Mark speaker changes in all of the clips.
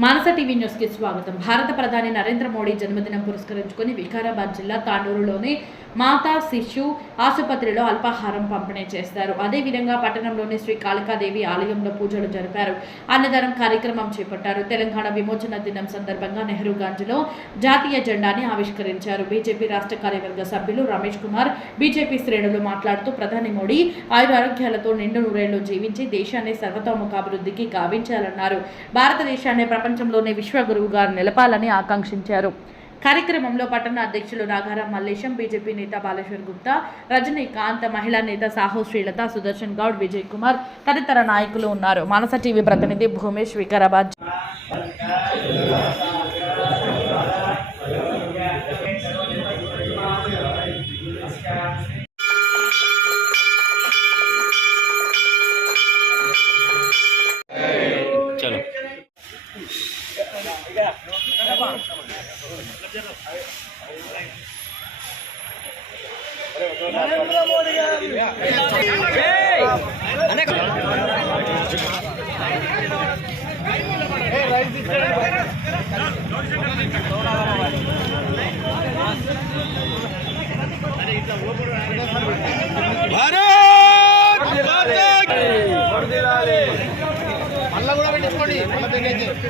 Speaker 1: మానస TV న్యూస్కి స్వాగతం. భారత ప్రధాని నరేంద్ర మోడీ జన్మదినం పురస్కరించుకొని వికారాబాద్ జిల్లా తాండూరులోని మాతా శిశు ఆసుపత్రిలో అల్పాహారం పంపిణీ చేస్తారు. అదేవిధంగా పట్టణంలోని శ్రీ కాళికాదేవి ఆలయంలో పూజలు జరిపారు. అన్నదానం కార్యక్రమం చేపట్టారు. తెలంగాణ విమోచన దినం సందర్భంగా నెహ్రూ గంజ్లో జాతీయ జెండాని ఆవిష్కరించారు. బీజేపీ రాష్ట్ర కార్యవర్గ సభ్యులు రమేష్ కుమార్ బీజేపీ శ్రేణులు మాట్లాడుతూ ప్రధాని మోడీ ఆయురారోగ్యాలతో నిండు నూరేళ్ళు జీవించి దేశాన్ని సర్వతోముఖాభివృద్ధికి గావించాలన్నారు. భారతదేశాన్ని ప్రపంచంలోనే విశ్వగురువుగా నిలపాలని ఆకాంక్షించారు. కార్యక్రమంలో పట్టణ అధ్యక్షులు నాగారాం మల్లేశం బీజేపీ నేత బాలేశ్వర్ గుప్తా రజనీకాంత్ మహిళా నేత సాహు శ్రీలత సుదర్శన్ గౌడ్ విజయ్ కుమార్ తదితర నాయకులు ఉన్నారు. మానస టీవీ ప్రతినిధి భూమేష్ వికారాబాద్.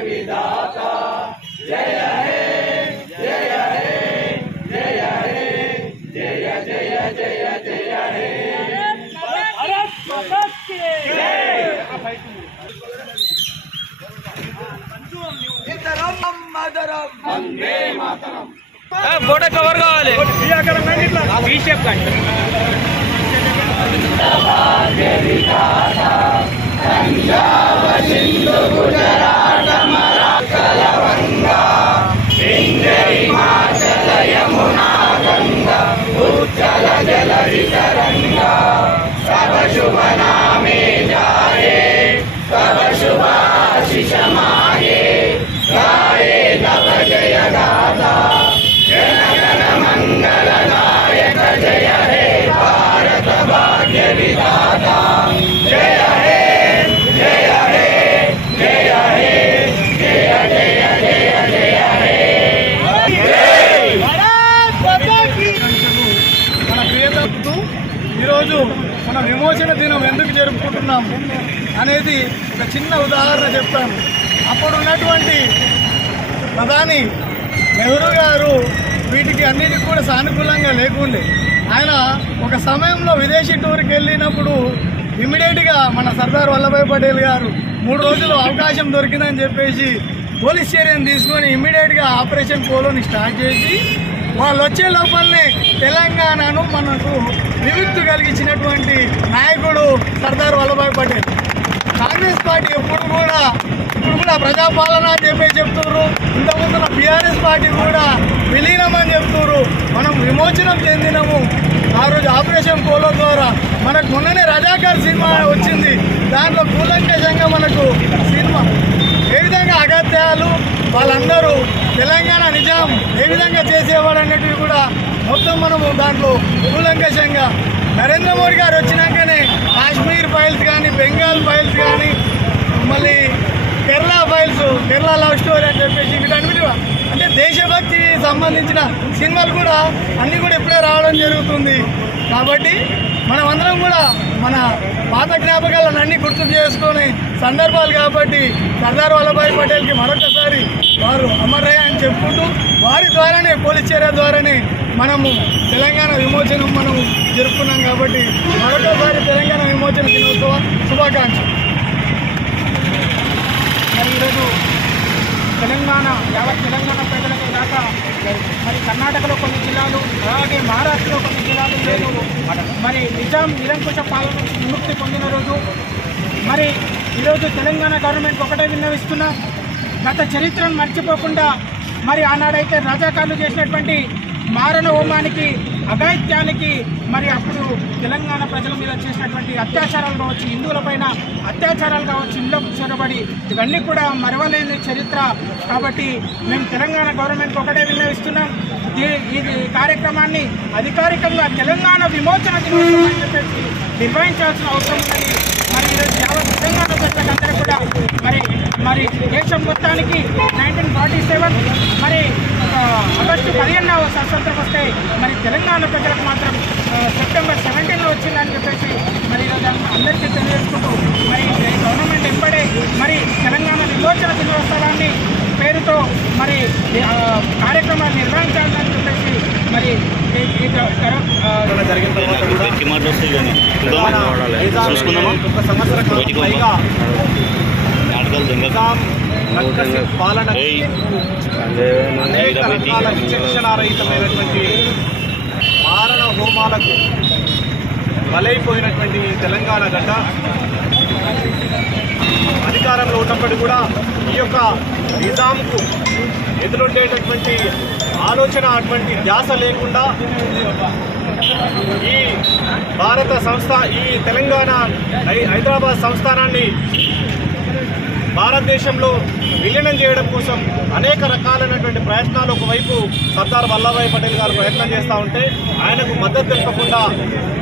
Speaker 2: విధాత జయ హే
Speaker 3: జయ హే జయ
Speaker 2: హే జయ జయ జయ జయ హే
Speaker 3: భారత్ కవర్ కావాలి బీ షేప్
Speaker 2: మన గిరిజన దినం ఎందుకు జరుపుకుంటున్నాం అనేది ఒక చిన్న ఉదాహరణ చెప్తాను. అప్పుడు ఉన్నటువంటి ప్రధాని నెహ్రూ గారు వీటికి అన్నిటికి కూడా సానుకూలంగా లేకుండే. ఆయన ఒక సమయంలో విదేశీ టూర్కి వెళ్ళినప్పుడు ఇమ్మీడియట్గా మన సర్దార్ వల్లభాయ్ పటేల్ గారు మూడు రోజులు అవకాశం దొరికిందని చెప్పేసి పోలీస్ చర్యను తీసుకొని ఇమ్మీడియట్గా ఆపరేషన్ పోలోని స్టార్ట్ చేసి వాళ్ళు వచ్చే లోపలనే తెలంగాణను మనకు విముక్తి కలిగించినటువంటి నాయకుడు సర్దార్ వల్లభాయ్ పటేల్. కాంగ్రెస్ పార్టీ ఎప్పుడు కూడా ఇప్పుడు కూడా ప్రజాపాలన అని చెప్పి చెప్తున్నారు ఇంతకుముందున్న బీఆర్ఎస్ పార్టీ కూడా విలీనం అని చెప్తున్నారు మనం విమోచనం చెందినము. ఆ రోజు ఆపరేషన్ పోలో ద్వారా మనకు మొన్ననే రజాకార్ సినిమా వచ్చింది. దాంట్లో కూలంకషంగా మనకు సినిమా ఏ విధంగా అగత్యాలు వాళ్ళందరూ తెలంగాణ నిజాం ఏ విధంగా చేసేవాడు అనేటివి కూడా మొత్తం మనము దాంట్లో కూలంకషంగా నరేంద్ర మోడీ గారు వచ్చినాకనే కాశ్మీర్ ఫైల్స్ కానీ బెంగాల్ ఫైల్స్ కానీ మళ్ళీ Kerala files Kerala love story అని చెప్పేసి వీటన్నిటి అంటే దేశభక్తి సంబంధించిన సినిమాలు కూడా అన్నీ కూడా ఇప్పుడే రావడం జరుగుతుంది. కాబట్టి మనమందరం కూడా మన పాత జ్ఞాపకాలను అన్ని గుర్తు చేసుకునే సందర్భాలు కాబట్టి సర్దార్ వల్లభాయ్ పటేల్కి మరొకసారి వారు అమరయ్య అని చెప్పుకుంటూ వారి ద్వారానే పోలీస్ చర్య ద్వారానే మనము తెలంగాణ విమోచనం మనము జరుపుకున్నాం కాబట్టి మరొకసారి తెలంగాణ విమోచన దినోత్సవ శుభాకాంక్షలు.
Speaker 4: మరి ఈరోజు తెలంగాణ యావత్ తెలంగాణ ప్రజల మరి కర్ణాటకలో కొన్ని జిల్లాలు అలాగే మహారాష్ట్రలో కొన్ని జిల్లాలు లేదు మరి నిజాం నిరంకుశ పాలన విముక్తి పొందిన రోజు. మరి ఈరోజు తెలంగాణ గవర్నమెంట్ ఒకటే విన్నవిస్తున్నా గత చరిత్రను మర్చిపోకుండా మరి ఆనాడైతే రజాకారులు చేసినటువంటి మారణ హోమానికి అఘాయిత్యానికి మరి అప్పుడు తెలంగాణ ప్రజల మీద చేసినటువంటి అత్యాచారాలు కావచ్చు హిందువులపైన అత్యాచారాలు కావచ్చు ఇందులోకి చొరబడి ఇవన్నీ కూడా మరవలేని చరిత్ర. కాబట్టి మేము తెలంగాణ గవర్నమెంట్ ఒకటే విన్నవిస్తున్నాం. ఈ- కార్యక్రమాన్ని అధికారికంగా తెలంగాణ విమోచన దినోత్సవం అని చెప్పేసి నిర్వహించాల్సిన అవసరం ఉందని మరి ఈరోజు యావత్ తెలంగాణ ప్రజలందరూ కూడా మరి మరి దేశం మొత్తానికి నైన్టీన్ ఫార్టీ సెవెన్ మరి ఆగస్టు పదిహేనవ స్వతంత్రం వస్తే మరి తెలంగాణ ప్రజలకు మాత్రం సెప్టెంబర్ సెవెంటీన్లో వచ్చిందని చెప్పేసి మరి ఈరోజు అందరికీ తెలియజేసుకుంటూ మరి గవర్నమెంట్ ఎంపడే మరి తెలంగాణ విమోచన దినోత్సవాన్ని పేరుతో మరి కార్యక్రమాలు నిర్వహించాలని చెప్పేసి మరి
Speaker 5: ఒక సంవత్సర పైగా నిజాం పాలన అనేక రకాల విచక్షణారహితమైనటువంటి మారణ హోమాలకు బలైపోయినటువంటి ఈ తెలంగాణ గడ్డ అధికారంలో ఉన్నప్పటికీ కూడా ఈ యొక్క నిజాంకు ఎదురుండేటటువంటి ఆలోచన అటువంటి ధ్యాస లేకుండా ఈ భారత సంస్థ ఈ తెలంగాణ హైదరాబాద్ సంస్థానాన్ని భారతదేశంలో విలీనం చేయడం కోసం అనేక రకాలైనటువంటి ప్రయత్నాలు ఒకవైపు సర్దార్ వల్లభాయ్ పటేల్ గారు ప్రయత్నం చేస్తూ ఉంటే ఆయనకు మద్దతు తెలపకుండా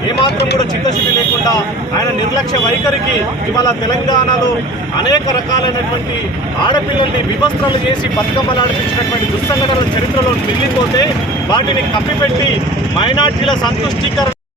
Speaker 5: ఏమాత్రం కూడా చిత్తశుద్ధి లేకుండా ఆయన నిర్లక్ష్య వైఖరికి ఇవాళ తెలంగాణలో అనేక రకాలైనటువంటి ఆడపిల్లల్ని వివస్త్రాలు చేసి బతుకమ్మలు ఆడిపించినటువంటి దుస్సంఘటనల చరిత్రలో మిగిలిపోతే వాటిని కప్పిపెట్టి మైనార్టీల సంతుష్టీకరణ